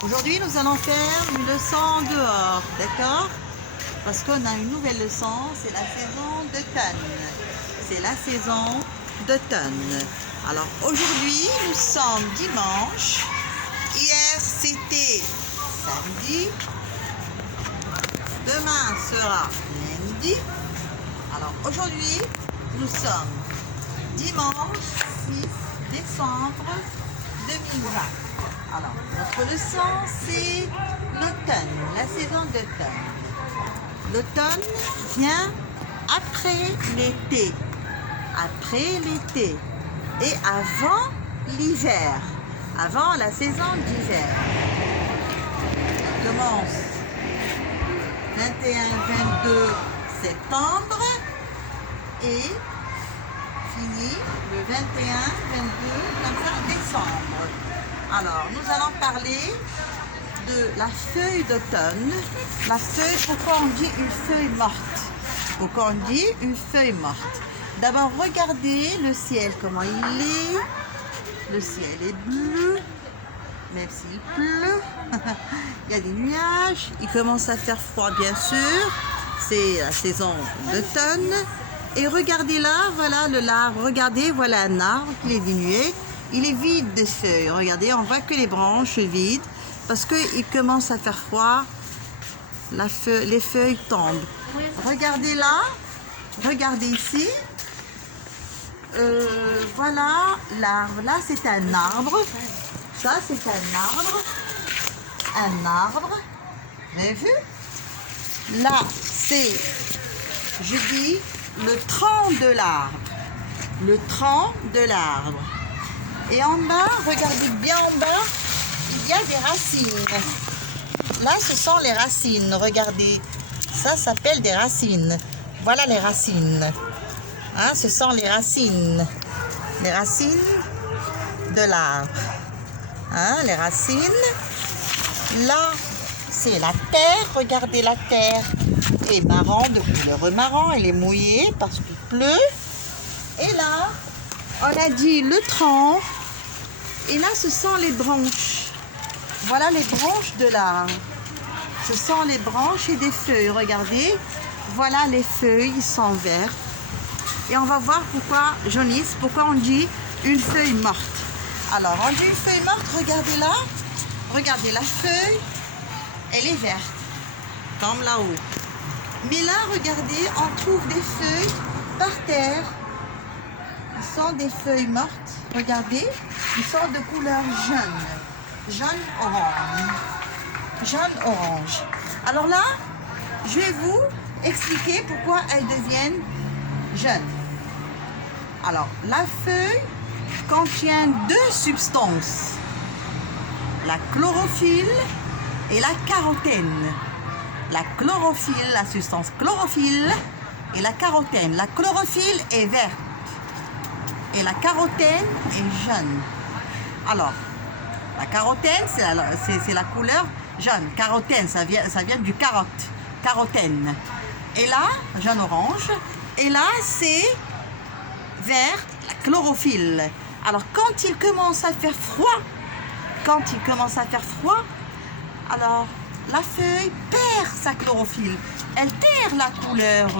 Aujourd'hui, nous allons faire une leçon dehors, d'accord? Parce qu'on a une nouvelle leçon, c'est la saison d'automne. C'est la saison d'automne. Alors aujourd'hui, nous sommes dimanche. Hier, c'était samedi. Demain sera lundi. Alors aujourd'hui, nous sommes dimanche 6 décembre 2020. Alors, notre leçon, c'est l'automne, la saison d'automne. L'automne vient après l'été. Après l'été. Et avant l'hiver. Avant la saison d'hiver. Elle commence 21-22 septembre et finit le 21-22 comme ça décembre. Alors, nous allons parler de la feuille d'automne. La feuille, pourquoi on dit une feuille morte? Pourquoi on dit une feuille morte? D'abord, regardez le ciel, comment il est. Le ciel est bleu, même s'il pleut. Il y a des nuages. Il commence à faire froid, bien sûr. C'est la saison d'automne. Et regardez là, voilà le l'arbre. Regardez, voilà un arbre qui est diminué. Il est vide de feuilles. Regardez, on voit que les branches vides parce qu'il commence à faire froid. Les feuilles tombent. Regardez là. Regardez ici. Voilà l'arbre. Là, c'est un arbre. Ça, c'est un arbre. Un arbre. Vous avez vu? Là, c'est, je dis, le tronc de l'arbre. Le tronc de l'arbre. Et en bas, regardez bien en bas, il y a des racines. Là, ce sont les racines. Regardez, ça s'appelle des racines. Voilà les racines. Hein, ce sont les racines. Les racines de l'arbre. Hein, les racines. Là, c'est la terre. Regardez la terre. Elle est marron, de couleur marron. Elle est mouillée parce qu'il pleut. Et là, on a dit le tronc. Et là, ce sont les branches. Voilà les branches de l'arbre. Ce sont les branches et des feuilles. Regardez. Voilà les feuilles, ils sont vertes. Et on va voir pourquoi jaunissent, pourquoi on dit une feuille morte. Alors, on dit une feuille morte, regardez là. Regardez la feuille, elle est verte, comme là-haut. Mais là, regardez, on trouve des feuilles par terre. Ce sont des feuilles mortes. Regardez, ils sont de couleur jaune. Jaune-orange. Jaune-orange. Alors là, je vais vous expliquer pourquoi elles deviennent jaunes. Alors, la feuille contient deux substances. La chlorophylle et la carotène. La chlorophylle, la substance chlorophylle et la carotène. La chlorophylle est verte. Et la carotène est jaune. Alors, la carotène, c'est la couleur jaune. Carotène, ça vient du carotte. Carotène. Et là, jaune-orange. Et là, c'est vert, la chlorophylle. Alors, quand il commence à faire froid, alors la feuille perd sa chlorophylle. Elle perd la couleur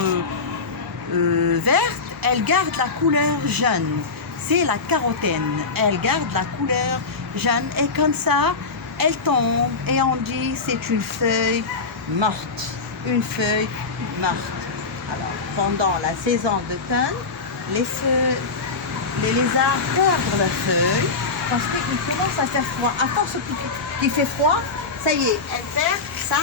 verte. Elle garde la couleur jaune. C'est la carotène. Elle garde la couleur jaune et comme ça, elle tombe et on dit c'est une feuille morte. Une feuille morte. Alors, pendant la saison d'automne, les lézards perdent la feuille parce qu'il commence à faire froid. À force qu'il fait froid, ça y est, elle perd sa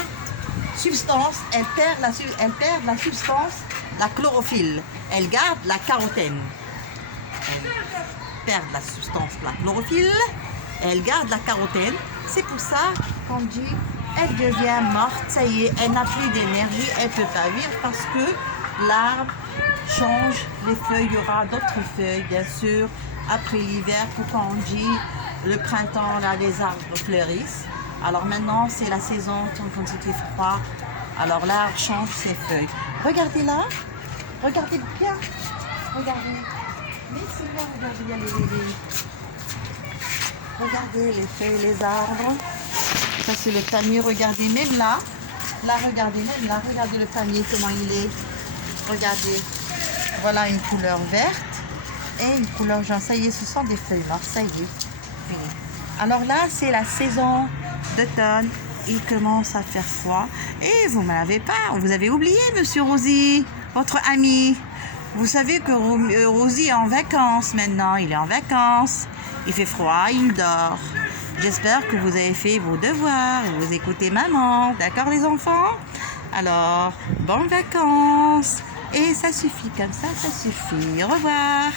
substance. Elle perd la substance, la chlorophylle. Elle garde la carotène. Elle perd la substance, la chlorophylle. Elle garde la carotène. C'est pour ça qu'on dit elle devient morte. Ça y est, elle n'a plus d'énergie. Elle ne peut pas vivre parce que l'arbre change les feuilles. Il y aura d'autres feuilles, bien sûr. Après l'hiver, pourquoi on dit le printemps, là, les arbres fleurissent. Alors maintenant, c'est la saison quand il fait froid. Alors l'arbre change ses feuilles. Regardez là. Regardez bien. Regardez. Mais c'est bien, regardez, il y a les... Regardez les feuilles, les arbres. Ça, c'est le panier. Regardez, même là. Là, regardez, même là. Regardez le panier, comment il est. Regardez. Voilà une couleur verte et une couleur jaune. Ça y est, ce sont des feuilles mortes. Ça y est. Fini. Alors là, c'est la saison d'automne. Il commence à faire froid. Et vous ne m'avez pas. Vous avez oublié, monsieur Rosie, votre ami. Vous savez que Rosie est en vacances maintenant. Il est en vacances. Il fait froid, il dort. J'espère que vous avez fait vos devoirs et vous écoutez maman. D'accord, les enfants? Alors, bonnes vacances. Et ça suffit comme ça suffit. Au revoir.